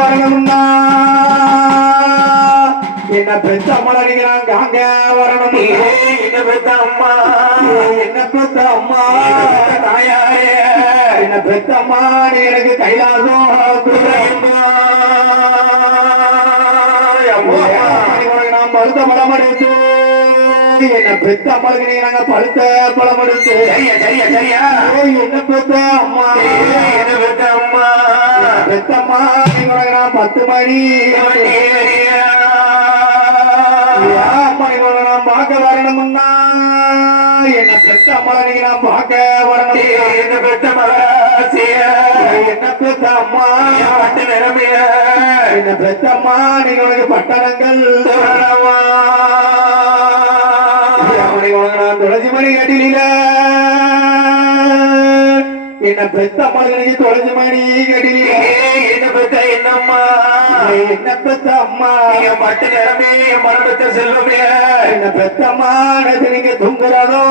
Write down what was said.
வரணும்னா என்ன பெத்த மலரிக்கிறாங்க அங்க வரணும். என்ன பெத்த அம்மா என்ன பெத்த அம்மா தாயாரே என்ன பெத்த அம்மா நீ எனக்கு கைலாசம் நான் பழுத்த பழம் எடுத்து என்ன பெத்த அம்மாளுக்கு நீங்க நாங்க பழுத்த பழம் எடுத்து சரியா சரியா என்ன பெத்த அம்மா என்ன பெத்த அம்மா பெத்த அம்மா நீங்க நான் 10 மணி நான் பார்க்க வரணும்னா என்ன பெத்த அம்மா நீங்க நான் பார்க்க வரணும். என்ன பெத்த மகராசிய என்ன பெத்த அம்மா பட்ட நிறமைய என்ன பெத்த அம்மா நீங்க உனக்கு பட்டணங்கள் நான் துளசி மணி கட்டில என்ன பெத்த அம்மாளுக்கு துளசி மணி கட்டில என்ன பெத்த என்னம்மா என்ன பெத்த அம்மா பட்ட நிறமே மரபத்த செல்வமே என்ன பெத்த அம்மா நீங்க தூங்குறதோ